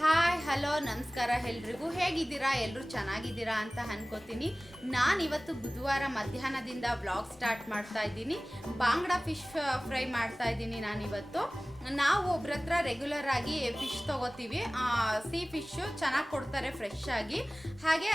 Hi hello ನಮಸ್ಕಾರ ಎಲ್ರಿಗೂ. ಹೇಗಿದ್ದೀರಾ? ಎಲ್ಲರೂ ಚೆನ್ನಾಗಿದ್ದೀರಾ ಅಂತ ಅನ್ಕೋತೀನಿ. ನಾನಿವತ್ತು ಬುಧವಾರ ಮಧ್ಯಾಹ್ನದಿಂದ ವ್ಲಾಗ್ ಸ್ಟಾರ್ಟ್ ಮಾಡ್ತಾ ಇದ್ದೀನಿ. ಬಾಂಗ್ಡಾ ಫಿಶ್ ಫ್ರೈ ಮಾಡ್ತಾ ಇದ್ದೀನಿ ನಾನಿವತ್ತು. ನಾವು ಒಬ್ರ ಹತ್ರ ರೆಗ್ಯುಲರ್ ಆಗಿ ಫಿಶ್ ತೊಗೋತೀವಿ. ಸೀ ಫಿಶ್ಶು ಚೆನ್ನಾಗಿ ಕೊಡ್ತಾರೆ ಫ್ರೆಶ್ ಆಗಿ. ಹಾಗೆ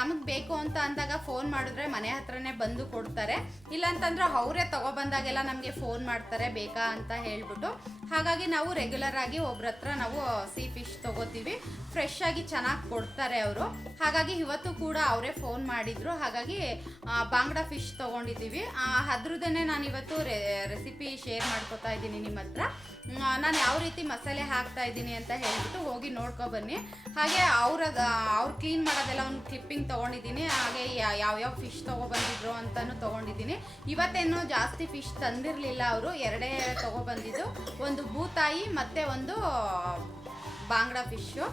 ನಮಗೆ ಬೇಕು ಅಂತ ಅಂದಾಗ ಫೋನ್ ಮಾಡಿದ್ರೆ ಮನೆ ಹತ್ರನೇ ಬಂದು ಕೊಡ್ತಾರೆ. ಇಲ್ಲಾಂತಂದ್ರೆ ಅವರೇ ತೊಗೊಬಂದಾಗೆಲ್ಲ ನಮಗೆ ಫೋನ್ ಮಾಡ್ತಾರೆ ಬೇಕಾ ಅಂತ ಹೇಳ್ಬಿಟ್ಟು. ಹಾಗಾಗಿ ನಾವು ರೆಗ್ಯುಲರ್ ಆಗಿ ಒಬ್ರ ಹತ್ರ ನಾವು ಸೀ ಫಿಶ್ ತೊಗೋತೀವಿ. ಫ್ರೆಶ್ ಆಗಿ ಚೆನ್ನಾಗಿ ಕೊಡ್ತಾರೆ ಅವರು. ಹಾಗಾಗಿ ಇವತ್ತು ಕೂಡ ಅವರೇ ಫೋನ್ ಮಾಡಿದರು. ಹಾಗಾಗಿ ಬಾಂಗ್ಡಾ ಫಿಶ್ ತೊಗೊಂಡಿದ್ದೀವಿ. ಅದ್ರದ್ದೇ ನಾನು ಇವತ್ತು ರೆಸಿಪಿ ಶೇರ್ ಮಾಡ್ಕೊತಾ ಇದ್ದೀನಿ ನಿಮ್ಮ ಹತ್ರ. ನಾನು ಯಾವ ರೀತಿ ಮಸಾಲೆ ಹಾಕ್ತಾ ಇದ್ದೀನಿ ಅಂತ ಹೇಳ್ಬಿಟ್ಟು ಹೋಗಿ ನೋಡ್ಕೊಬನ್ನಿ. ಹಾಗೆ ಅವ್ರು ಕ್ಲೀನ್ ಮಾಡೋದೆಲ್ಲ ಒಂದು ಕ್ಲಿಪ್ಪಿಂಗ್ ತೊಗೊಂಡಿದ್ದೀನಿ. ಹಾಗೆ ಯಾವ್ಯಾವ ಫಿಶ್ ತೊಗೊಬಂದಿದ್ರು ಅಂತಲೂ ತೊಗೊಂಡಿದ್ದೀನಿ. ಇವತ್ತೇನು ಜಾಸ್ತಿ ಫಿಶ್ ತಂದಿರಲಿಲ್ಲ. ಅವರು ಎರಡೇ ತೊಗೊಬಂದಿದ್ದು, ಒಂದು ಬೂತಾಯಿ ಮತ್ತು ಒಂದು ಬಾಂಗ್ಡಾ ಫಿಶ್ಶು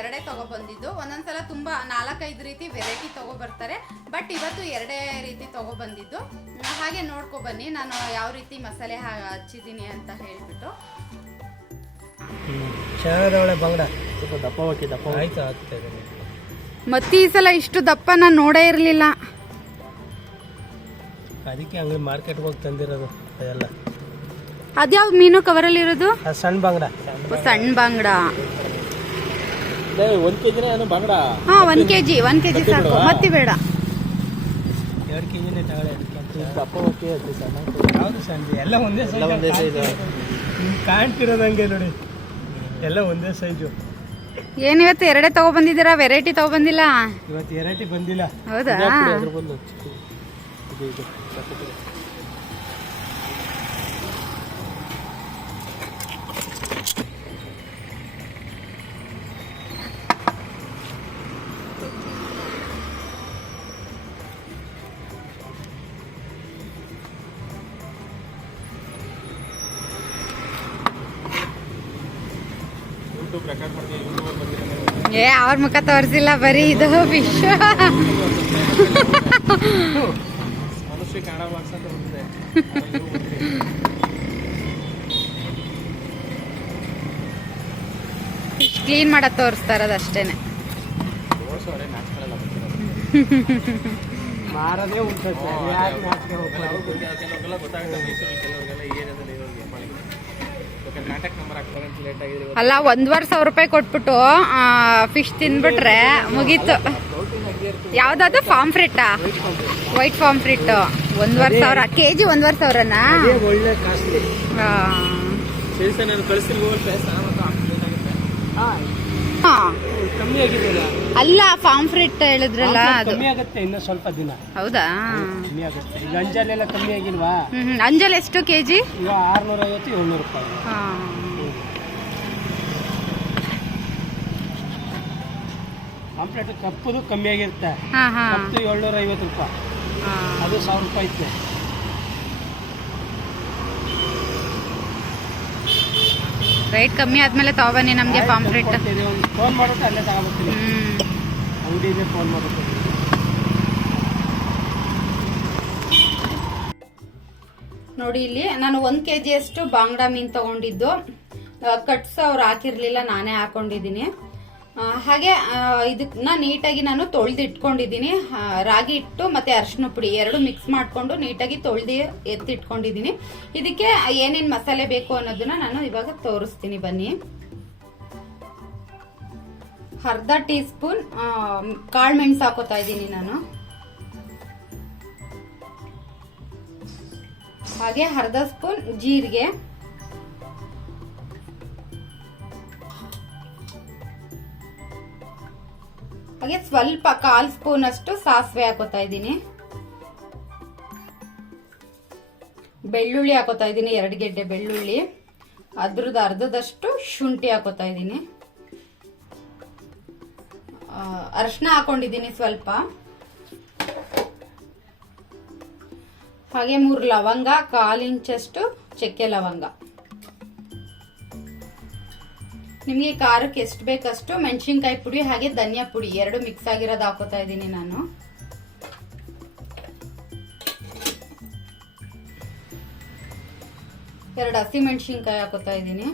ಎರಡೇ ತೊಗೊಬಂದಿದ್ದು. ಒಂದೊಂದ್ಸಲ ತುಂಬ 4-5 ರೀತಿ ವೆರೈಟಿ ತೊಗೊಬರ್ತಾರೆ. ಬಟ್ ಇವತ್ತು ಎರಡೇ ರೀತಿ ತೊಗೊಬಂದಿದ್ದು. ಹಾಗೆ ನೋಡ್ಕೊಬನ್ನಿ ನಾನು ಯಾವ ರೀತಿ ಮಸಾಲೆ ಹಚ್ಚಿದ್ದೀನಿ ಅಂತ ಹೇಳ್ಬಿಟ್ಟು. ಬಾಂಗ್ಡಾ ಸ್ವಲ್ಪ ದಪ್ಪ ಆಯ್ತು. ಮತ್ತೆ ಈ ಸಲ ಇಷ್ಟು ದಪ್ಪ ನಾನು ನೋಡೇ ಇರಲಿಲ್ಲ. ಅದಕ್ಕೆ ಹಂಗೆ ಮಾರ್ಕೆಟ್ಗೆ ಹೋಗಿ ತಂದಿರೋದು ಅದೆಲ್ಲ. ಅದ್ಯಾವ ಮೀನು ಕವರಲ್ಲಿರೋದು? ಸಣ್ಣ ಬಾಂಗ್ಡಾ. ಸಣ್ಣ ಬಾಂಗ್ಡಾ 1 kg ಬಾಂಗ್ಡಾ. 1 kg ಸಾಕು, ಮತ್ತೆ ಬೇಡ. 2 kg ದಪ್ಪ ಓಕೆ. ಯಾವುದು ಸಣ್ಣ? ಎಲ್ಲ ಒಂದೇ ಸೈಜು ಕಾಣ್ತಿರೋದು ಹಂಗೆ ನೋಡಿ, ಎಲ್ಲ ಒಂದೇ ಸೈಜು. ಏನು ಇವತ್ತು ಎರಡೇ ತಗೊಬಂದಿದ್ದೀರಾ? ವೆರೈಟಿ ತಗೊಬಂದಿಲ್ಲ? ಇವತ್ತು ವೆರೈಟಿ ಬಂದಿಲ್ಲ. ಹೌದಾ? ಅವ್ರ ಮುಖ ತೋರಿಸಿಲ್ಲ, ಬರೀ ಇದು ಫಿಶ್. ಫಿಶ್ ಕ್ಲೀನ್ ಮಾಡೋದು ತೋರಿಸ್ತಾ ಇರೋದು ಅಷ್ಟೇನೆ. ಮಾರದೇ ಅಲ್ಲ, 1,500 ರೂಪಾಯಿ ಕೊಟ್ಬಿಟ್ಟು ಫಿಶ್ ತಿಂದ್ಬಿಟ್ರೆ ಮುಗೀತು. ಯಾವ್ದಾದ್ರು ಫಾರ್ಮ್ ಫ್ರಿಟ್ಟಾ? ವೈಟ್ ಫಾರ್ಮ್ ಫ್ರಿಟ್ 1,500 kg. 1,500ನಾ? ಅಲ್ಲ, ಫಾರ್ಮ್ ಫ್ರಿಟ್ ಹೇಳಿದ್ರಲ್ಲ, ಅದು ಕಮ್ಮಿ ಆಗುತ್ತೆ ಇನ್ನು ಸ್ವಲ್ಪ ದಿನ. ಹೌದಾ? ಕಮ್ಮಿ ಆಗುತ್ತೆ. ಈಗ ಅಂಜಲೆಲ್ಲ ಕಮ್ಮಿ ಆಗಿಲ್ವಾ? ಅಂಜಲ್ ಎಷ್ಟು kg? ಈಗ 650-700 ರೂಪಾಯಿ. ಕಾಂಪ್ಲೇಟ್ ಕಪ್ಪದು ಕಮ್ಮಿ ಆಗಿರುತ್ತೆ. ಕಪ್ಪು 750 ರೂಪಾಯಿ, ಅದು 1000 ರೂಪಾಯಿ ಇತ್ತು. ರೇಟ್ ಕಮ್ಮಿ ಆದ್ಮೇಲೆ ತಗೊಬನ್ನಿ ನಮಗೆ ಫಾರ್ಮ್ ಫ್ರಿಟ್. ಫೋನ್ ಮಾಡೋಕೆ ಅಲ್ಲೇ ತಗೋಬರ್ತೀನಿ, ಅಂಗಡಿಗೆ ಫೋನ್ ಮಾಡೋಕೆ. ನೋಡಿ, ಇಲ್ಲಿ ನಾನು 1 kg ಅಷ್ಟು ಬಾಂಗ್ಡಾ ಮೀನು ತಗೊಂಡಿದ್ದು. ಕಟ್ಸ್ ಅವ್ರು ಹಾಕಿರ್ಲಿಲ್ಲ, ನಾನೇ ಹಾಕೊಂಡಿದ್ದೀನಿ. ಹಾಗೆ ಇದನ್ನ ನೀಟಾಗಿ ನಾನು ತೊಳೆದು ಇಟ್ಕೊಂಡಿದ್ದೀನಿ. ರಾಗಿ ಹಿಟ್ಟು ಮತ್ತೆ ಅರಿಶಿನ ಪುಡಿ ಎರಡು ಮಿಕ್ಸ್ ಮಾಡಿಕೊಂಡು ನೀಟಾಗಿ ತೊಳೆದು ಎತ್ತಿಟ್ಕೊಂಡಿದ್ದೀನಿ. ಇದಕ್ಕೆ ಏನೇನು ಮಸಾಲೆ ಬೇಕು ಅನ್ನೋದನ್ನ ನಾನು ಇವಾಗ ತೋರಿಸ್ತೀನಿ, ಬನ್ನಿ. ಅರ್ಧ ಟೀ ಸ್ಪೂನ್ ಕಾಳು ಮೆಣಸು ಹಾಕೋತಾ ಇದ್ದೀನಿ ನಾನು. ಹಾಗೆ ಅರ್ಧ ಸ್ಪೂನ್ ಜೀರಿಗೆ, ಹಾಗೆ ಸ್ವಲ್ಪ 1/4 ಸ್ಪೂನ್ ಅಷ್ಟು ಸಾಸಿವೆ ಹಾಕೋತಾ ಇದ್ದೀನಿ. ಬೆಳ್ಳುಳ್ಳಿ ಹಾಕೋತಾ ಇದ್ದೀನಿ, 2 ಗೆಡ್ಡೆ ಬೆಳ್ಳುಳ್ಳಿ. ಅದ್ರದ್ದು ಅರ್ಧದಷ್ಟು ಶುಂಠಿ ಹಾಕೋತಾ ಇದ್ದೀನಿ. ಅರಿಶಿನ ಹಾಕೊಂಡಿದ್ದೀನಿ ಸ್ವಲ್ಪ. ಹಾಗೆ 3 ಲವಂಗ, 1/4 ಇಂಚಷ್ಟು ಚಕ್ಕೆ ಲವಂಗ. ನಿಮಗೆ ಖಾರಕ್ಕೆ ಎಷ್ಟು ಬೇಕಷ್ಟು ಮೆಣಸಿನ್ಕಾಯಿ ಪುಡಿ ಹಾಗೆ ಧನಿಯಾ ಪುಡಿ ಎರಡು ಮಿಕ್ಸ್ ಆಗಿರೋದು ಹಾಕೋತಾ ಇದ್ದೀನಿ ನಾನು. ಎರಡು ಹಸಿ ಮೆಣಸಿನ್ಕಾಯಿ ಹಾಕೋತಾ ಇದ್ದೀನಿ.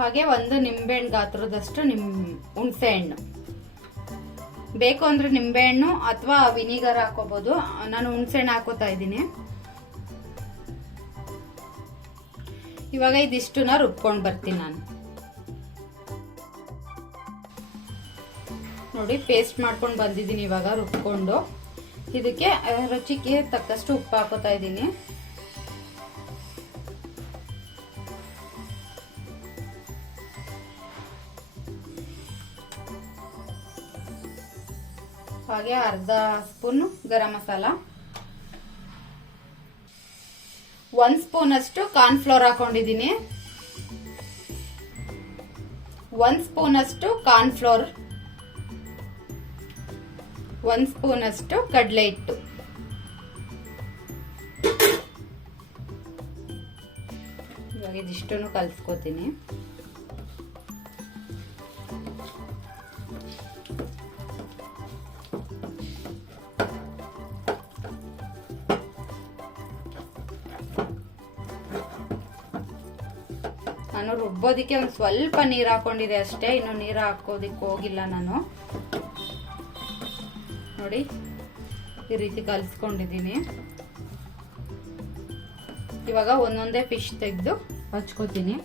ಹಾಗೆ ಒಂದು ನಿಂಬೆಹಣ್ಣು ಗಾತ್ರದಷ್ಟು ಹುಣಸೆ ಹಣ್ಣು. ಬೇಕು ಅಂದ್ರೆ ನಿಂಬೆಹಣ್ಣು ಅಥವಾ ವಿನಿಗರ್ ಹಾಕೋಬಹುದು. ನಾನು ಹುಣಸೆಹಣ್ಣು ಹಾಕೋತಾ ಇದ್ದೀನಿ. ಇವಾಗ ಇದಿಷ್ಟನ್ನ ರುಬ್ಕೊಂಡು ಬರ್ತೀನಿ ನಾನು. ನೋಡಿ ಪೇಸ್ಟ್ ಮಾಡ್ಕೊಂಡು ಬಂದಿದ್ದೀನಿ ಇವಾಗ ರುಬ್ಕೊಂಡು. ಇದಕ್ಕೆ ರುಚಿಗೆ ತಕ್ಕಷ್ಟು ಉಪ್ಪು ಹಾಕೋತಾ ಇದ್ದೀನಿ. ಹಾಗೆ ಅರ್ಧ ಸ್ಪೂನ್ ಗರಂ ಮಸಾಲ, 1 ಸ್ಪೂನ್ ಅಷ್ಟು ಕಾರ್ನ್ಫ್ಲೋರ್ ಹಾಕೊಂಡಿದ್ದೀನಿ, 1 ಸ್ಪೂನ್ ಅಷ್ಟು ಕಾರ್ನ್ಫ್ಲೋರ್, 1 ಸ್ಪೂನ್ ಅಷ್ಟು ಕಡಲೆ ಹಿಟ್ಟು. ಇವಾಗ ಇದಿಷ್ಟನ್ನು ಕಲಿಸ್ಕೊತೀನಿ. ನಾನು ರುಬ್ಬೋದಿಕ್ಕೆ ಒಂದು ಸ್ವಲ್ಪ ನೀರು ಹಾಕೊಂಡಿದೆ ಅಷ್ಟೇ, ಇನ್ನು ನೀರು ಹಾಕೋದಿಕ್ಕೆ ಹೋಗಿಲ್ಲ ನಾನು. ನೋಡಿ ಈ ರೀತಿ ಕಲಿಸ್ಕೊಂಡಿದ್ದೀನಿ. ಇವಾಗ ಒಂದೊಂದೇ ಫಿಶ್ ತೆಗೆದು ಹಚ್ಕೋತೀನಿ.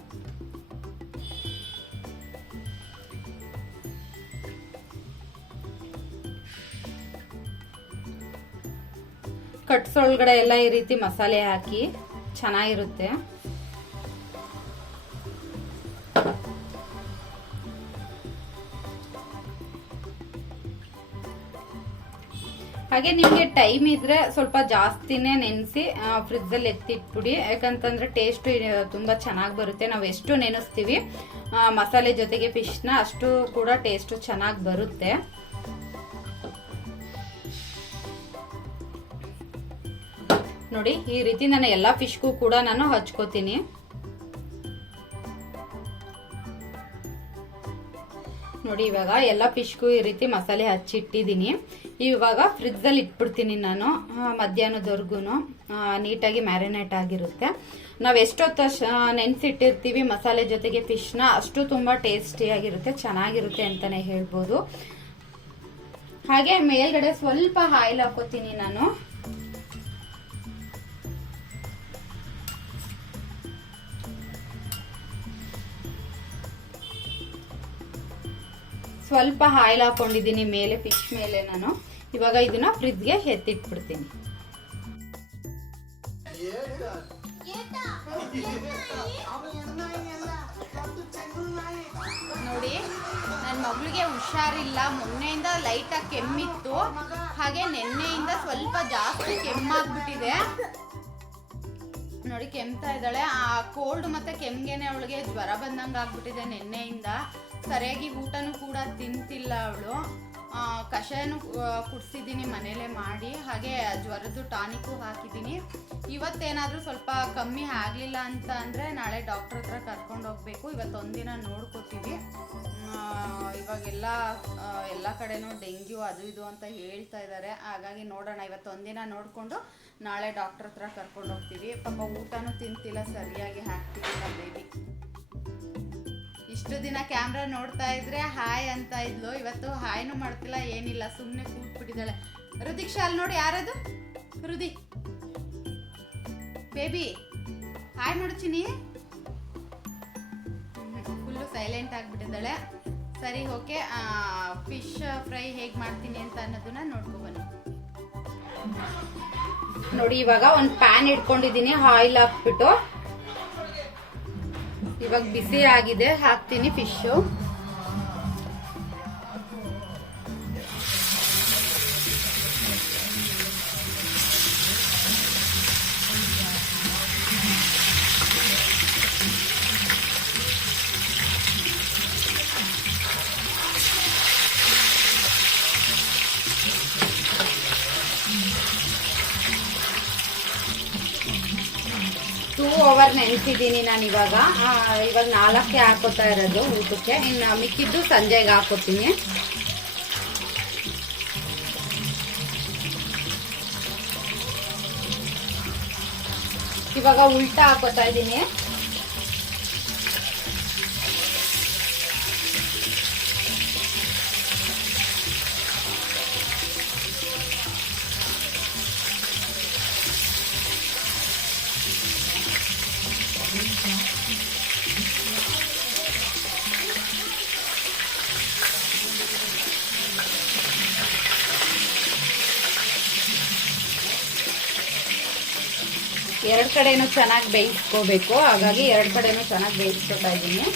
ಕಟ್ಸೊಳಗಡೆ ಎಲ್ಲ ಈ ರೀತಿ ಮಸಾಲೆ ಹಾಕಿ ಚೆನ್ನಾಗಿರುತ್ತೆ. ಹಾಗೆ ನಿಮಗೆ ಟೈಮ್ ಇದ್ರೆ ಸ್ವಲ್ಪ ಜಾಸ್ತಿನೇ ನೆನೆಸಿ ಫ್ರಿಜ್ ಅಲ್ಲಿ ಎತ್ತಿಟ್ಬಿಡಿ. ಯಾಕಂತಂದ್ರೆ ಟೇಸ್ಟ್ ತುಂಬಾ ಚೆನ್ನಾಗಿ ಬರುತ್ತೆ. ನಾವು ಎಷ್ಟು ನೆನೆಸ್ತೀವಿ ಮಸಾಲೆ ಜೊತೆಗೆ ಫಿಶ್ನ ಅಷ್ಟು ಕೂಡ ಟೇಸ್ಟ್ ಚೆನ್ನಾಗಿ ಬರುತ್ತೆ. ನೋಡಿ ಈ ರೀತಿ ನಾನು ಎಲ್ಲಾ ಫಿಶ್ಗೂ ಕೂಡ ನಾನು ಹಚ್ಕೋತೀನಿ. ನೋಡಿ ಇವಾಗ ಎಲ್ಲ ಫಿಶ್ಗೂ ಈ ರೀತಿ ಮಸಾಲೆ ಹಚ್ಚಿಟ್ಟಿದ್ದೀನಿ. ಇವಾಗ ಫ್ರಿಜ್ ಅಲ್ಲಿ ಇಟ್ಬಿಡ್ತೀನಿ ನಾನು ಮಧ್ಯಾಹ್ನದವರೆಗೂ. ನೀಟಾಗಿ ಮ್ಯಾರಿನೇಟ್ ಆಗಿರುತ್ತೆ. ನಾವು ಎಷ್ಟೊತ್ತು ನೆನೆಸಿಟ್ಟಿರ್ತೀವಿ ಮಸಾಲೆ ಜೊತೆಗೆ ಫಿಶ್ನ ಅಷ್ಟು ತುಂಬಾ ಟೇಸ್ಟಿಯಾಗಿರುತ್ತೆ, ಚೆನ್ನಾಗಿರುತ್ತೆ ಅಂತಾನೆ ಹೇಳ್ಬೋದು. ಹಾಗೆ ಮೇಲ್ಗಡೆ ಸ್ವಲ್ಪ ಆಯಿಲ್ ಹಾಕೋತೀನಿ ನಾನು. ಸ್ವಲ್ಪ ಆಯಿಲ್ ಹಾಕೊಂಡಿದ್ದೀನಿ ಮೇಲೆ ಫಿಶ್ ಮೇಲೆ ನಾನು. ಇವಾಗ ಇದನ್ನ ಫ್ರಿಜ್ಗೆ ಎತ್ತಿಟ್ಬಿಡ್ತೀನಿ. ನೋಡಿ ನನ್ನ ಮಗಳಿಗೆ ಹುಷಾರಿಲ್ಲ, ಮೊನ್ನೆಯಿಂದ ಲೈಟಾಗಿ ಕೆಮ್ಮಿತ್ತು. ಹಾಗೆ ನಿನ್ನೆಯಿಂದ ಸ್ವಲ್ಪ ಜಾಸ್ತಿ ಕೆಮ್ಮಾಗ್ಬಿಟ್ಟಿದೆ. ನೋಡಿ ಕೆಮ್ತಾ ಇದ್ದಾಳೆ. ಆ ಕೋಲ್ಡ್ ಮತ್ತೆ ಕೆಮ್ಗೆನೆ ಅವಳಿಗೆ ಜ್ವರ ಬಂದಂಗೆ ಆಗ್ಬಿಟ್ಟಿದೆ ನಿನ್ನೆಯಿಂದ. ಸರಿಯಾಗಿ ಊಟನೂ ಕೂಡ ತಿಂತಿಲ್ಲ ಅವಳು. ಕಷಾಯನೂ ಕುಡಿಸಿದ್ದೀನಿ ಮನೇಲೆ ಮಾಡಿ. ಹಾಗೆ ಜ್ವರದ್ದು ಟಾನಿಕ್ಕು ಹಾಕಿದ್ದೀನಿ. ಇವತ್ತೇನಾದರೂ ಸ್ವಲ್ಪ ಕಮ್ಮಿ ಆಗಲಿಲ್ಲ ಅಂತ ಅಂದರೆ ನಾಳೆ ಡಾಕ್ಟರ್ ಹತ್ರ ಕರ್ಕೊಂಡು ಹೋಗಬೇಕು. ಇವತ್ತೊಂದಿನ ನೋಡ್ಕೋತೀವಿ. ಇವಾಗೆಲ್ಲ ಕಡೆನೂ ಡೆಂಗ್ಯೂ ಅದು ಇದು ಅಂತ ಹೇಳ್ತಾ ಇದ್ದಾರೆ. ಹಾಗಾಗಿ ನೋಡೋಣ, ಇವತ್ತೊಂದಿನ ನೋಡಿಕೊಂಡು ನಾಳೆ ಡಾಕ್ಟರ್ ಹತ್ರ ಕರ್ಕೊಂಡು ಹೋಗ್ತೀವಿ. ಪಾಪ ಊಟನೂ ತಿಂತಿಲ್ಲ, ಸರಿಯಾಗಿ ಹಾಕ್ತಿಲ್ಲ ಬೇಬಿ. ಇಷ್ಟು ದಿನ ಕ್ಯಾಮ್ರಾ ನೋಡ್ತಾ ಇದ್ರೆ ಹಾಯ್ ಅಂತ ಇದ್ಲು. ಇವತ್ತು ಹಾಯ್ನು ಮಾಡ್ತಿಲ್ಲ, ಏನಿಲ್ಲ, ಸುಮ್ಮನೆ ಕೂತ್ಬಿಟ್ಟಿದ್ದಾಳೆ. ರುದಿಕ್ಷಾ ಅಲ್ಲಿ ನೋಡಿ, ಯಾರದು ರುದಿ ಬೇಬಿ? ಹಾಯ್ ನೋಡ್ಚಿನಿ. ಫುಲ್ಲು ಸೈಲೆಂಟ್ ಆಗಿಬಿಟ್ಟಿದ್ದಾಳೆ. ಸರಿ, ಓಕೆ. ಫಿಶ್ ಫ್ರೈ ಹೇಗೆ ಮಾಡ್ತೀನಿ ಅಂತ ಅನ್ನೋದನ್ನ ನೋಡ್ಕೊಬನ್ನಿ. ನೋಡಿ ಇವಾಗ ಒಂದು ಪ್ಯಾನ್ ಇಟ್ಕೊಂಡಿದ್ದೀನಿ, ಆಯಿಲ್ ಹಾಕ್ಬಿಟ್ಟು. ಇವಾಗ ಬಿಸಿ ಆಗಿದೆ, ಹಾಕ್ತೀನಿ ಫಿಶು. ಅವರ್ ನೆನೆಸಿದ್ದೀನಿ ನಾನು. ಇವಾಗ 4ಕ್ಕೆ ಹಾಕೋತಾ ಇರೋದು ಊಟಕ್ಕೆ. ಇನ್ನು ಮಿಕ್ಕಿದ್ದು ಸಂಜೆಗೆ ಹಾಕೋತೀನಿ. ಇವಾಗ ಉಲ್ಟಾ ಹಾಕೋತಾ ಇದ್ದೀನಿ. ಎರಡು ಕಡೆನೂ ಚೆನ್ನಾಗಿ ಬೇಯಿಸ್ಕೋಬೇಕು, ಹಾಗಾಗಿ ಎರಡು ಕಡೆನೂ ಚೆನ್ನಾಗಿ ಬೇಯಿಸ್ಕೊತಾ ಇದ್ದೀನಿ.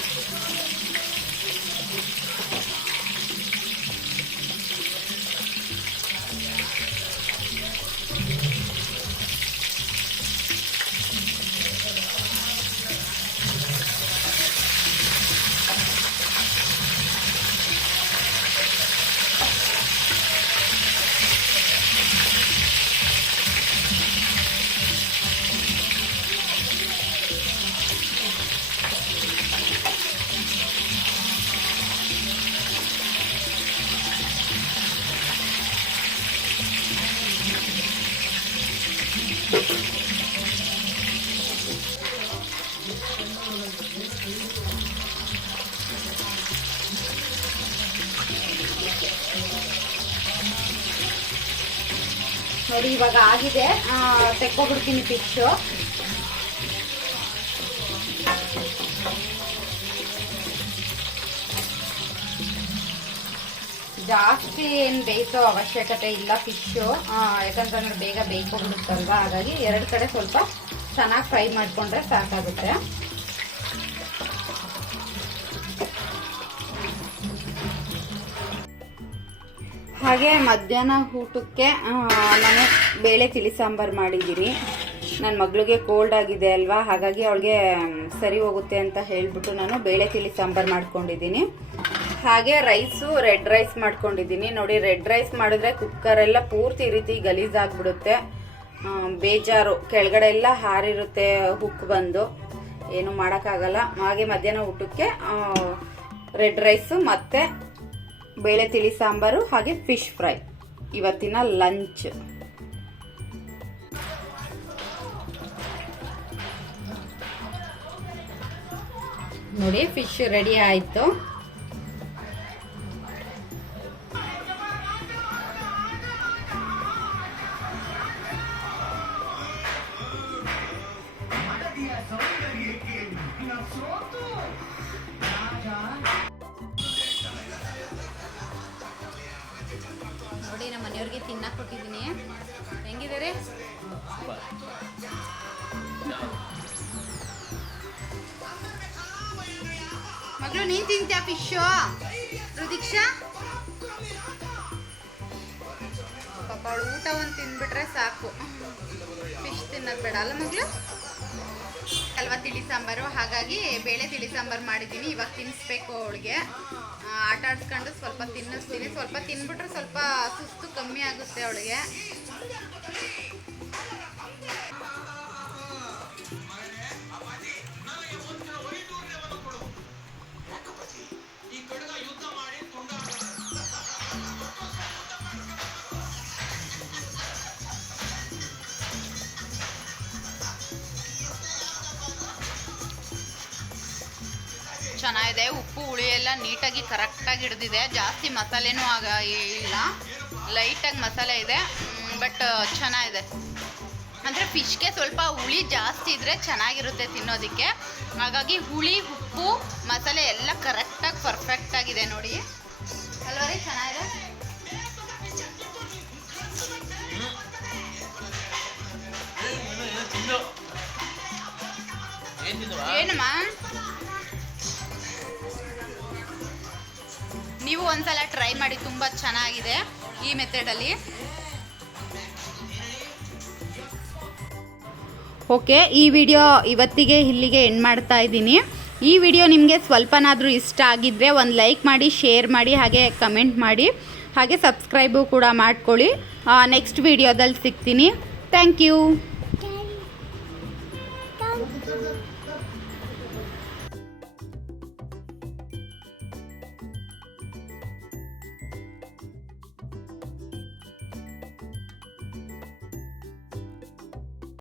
ನೋಡಿ ಇವಾಗ ಆಗಿದೆ, ತೆಕ್ಕೊಬಿಡ್ತೀನಿ ಫಿಶು. ಜಾಸ್ತಿ ಏನು ಬೇಯಿಸೋ ಅವಶ್ಯಕತೆ ಇಲ್ಲ ಫಿಶು, ಯಾಕಂತಂದ್ರೆ ಬೇಗ ಬೇಯ್ಕೊಬಿಡುತ್ತಲ್ವ. ಹಾಗಾಗಿ ಎರಡು ಕಡೆ ಸ್ವಲ್ಪ ಚೆನ್ನಾಗಿ ಫ್ರೈ ಮಾಡಿಕೊಂಡ್ರೆ ಸಾಕಾಗುತ್ತೆ. ಹಾಗೆ ಮಧ್ಯಾಹ್ನ ಊಟಕ್ಕೆ ನಾನು ಬೇಳೆ ತಿಳಿ ಸಾಂಬಾರು ಮಾಡಿದ್ದೀನಿ. ನನ್ನ ಮಗಳಿಗೆ ಕೋಲ್ಡ್ ಆಗಿದೆ ಅಲ್ವಾ, ಹಾಗಾಗಿ ಅವಳಿಗೆ ಸರಿ ಹೋಗುತ್ತೆ ಅಂತ ಹೇಳಿಬಿಟ್ಟು ನಾನು ಬೇಳೆ ತಿಳಿ ಸಾಂಬಾರು ಮಾಡ್ಕೊಂಡಿದ್ದೀನಿ. ಹಾಗೆ ರೈಸು ರೆಡ್ ರೈಸ್ ಮಾಡ್ಕೊಂಡಿದ್ದೀನಿ. ನೋಡಿ, ರೆಡ್ ರೈಸ್ ಮಾಡಿದ್ರೆ ಕುಕ್ಕರೆಲ್ಲ ಪೂರ್ತಿ ಈ ರೀತಿ ಗಲೀಜಾಗ್ಬಿಡುತ್ತೆ, ಬೇಜಾರು, ಕೆಳಗಡೆ ಎಲ್ಲ ಹಾರಿರುತ್ತೆ ಹುಕ್ ಬಂದು, ಏನು ಮಾಡೋಕ್ಕಾಗಲ್ಲ. ಹಾಗೆ ಮಧ್ಯಾಹ್ನ ಊಟಕ್ಕೆ ರೆಡ್ ರೈಸು ಮತ್ತು ಬೇಳೆ ತಿಳಿ ಸಾಂಬಾರು ಹಾಗೆ ಫಿಶ್ ಫ್ರೈ ಇವತ್ತಿನ ಲಂಚ್. ನೋಡಿ, ಫಿಶ್ ರೆಡಿ ಆಯಿತು. ನೋಡಿ, ನಮ್ಮ ಮನೆಯವ್ರಿಗೆ ತಿನ್ನಕ್ಕೆ ಕೊಟ್ಟಿದ್ದೀನಿ. ಹೆಂಗಿದ್ದಾರೆ? ಮಗಳು, ನೀನ್ ತಿಂತ್ಯಾ ಫಿಶು? ರುದೀಕ್ಷಾ ಪಾಪ ಅವಳು ಊಟ ಒಂದು ತಿಂದ್ಬಿಟ್ರೆ ಸಾಕು, ಫಿಶ್ ತಿನ್ನೋದು ಬೇಡ ಅಲ್ಲ ಮಗಳು? ಅಲ್ವಾ ತಿಳಿ ಸಾಂಬಾರು, ಹಾಗಾಗಿ ಬೇಳೆ ತಿಳಿ ಸಾಂಬಾರು ಮಾಡಿದ್ದೀನಿ. ಇವಾಗ ತಿನ್ನಿಸ್ಬೇಕು ಅವಳಿಗೆ, ಆಟ ಆಡಿಸ್ಕೊಂಡು ಸ್ವಲ್ಪ ತಿನ್ನಿಸ್ತೀನಿ. ಸ್ವಲ್ಪ ತಿನ್ಬಿಟ್ರೆ ಸ್ವಲ್ಪ ಸುಸ್ತು ಕಮ್ಮಿ ಆಗುತ್ತೆ ಅವಳಿಗೆ. ಚೆನ್ನಾಗಿದೆ, ಉಪ್ಪು ಹುಳಿ ಎಲ್ಲ ನೀಟಾಗಿ ಕರೆಕ್ಟಾಗಿ ಹಿಡಿದಿದೆ. ಜಾಸ್ತಿ ಮಸಾಲೆನೂ ಇಲ್ಲ, ಲೈಟಾಗಿ ಮಸಾಲೆ ಇದೆ, ಬಟ್ ಚೆನ್ನಾಗಿದೆ. ಅಂದರೆ ಫಿಶ್ಗೆ ಸ್ವಲ್ಪ ಹುಳಿ ಜಾಸ್ತಿ ಇದ್ದರೆ ಚೆನ್ನಾಗಿರುತ್ತೆ ತಿನ್ನೋದಕ್ಕೆ. ಹಾಗಾಗಿ ಹುಳಿ, ಉಪ್ಪು, ಮಸಾಲೆ ಎಲ್ಲ ಕರೆಕ್ಟಾಗಿ ಪರ್ಫೆಕ್ಟಾಗಿದೆ ನೋಡಿ ಅಲ್ವಾ ರೀ? ಚೆನ್ನಾಗಿದೆ. ಏನಮ್ಮ, ನೀವು ಒಂದ್ಸಲ ಟ್ರೈ ಮಾಡಿ, ತುಂಬ ಚೆನ್ನಾಗಿದೆ ಈ ಮೆಥಡಲ್ಲಿ. ಓಕೆ, ಈ ವಿಡಿಯೋ ಇವತ್ತಿಗೆ ಇಲ್ಲಿಗೆ ಎಂಡ್ ಮಾಡ್ತಾ ಇದ್ದೀನಿ. ಈ ವಿಡಿಯೋ ನಿಮಗೆ ಸ್ವಲ್ಪನಾದರೂ ಇಷ್ಟ ಆಗಿದ್ದರೆ ಒಂದು ಲೈಕ್ ಮಾಡಿ, ಶೇರ್ ಮಾಡಿ, ಹಾಗೆ ಕಮೆಂಟ್ ಮಾಡಿ, ಹಾಗೆ ಸಬ್ಸ್ಕ್ರೈಬು ಕೂಡ ಮಾಡ್ಕೊಳ್ಳಿ. ನೆಕ್ಸ್ಟ್ ವಿಡಿಯೋದಲ್ಲಿ ಸಿಗ್ತೀನಿ. Thank you.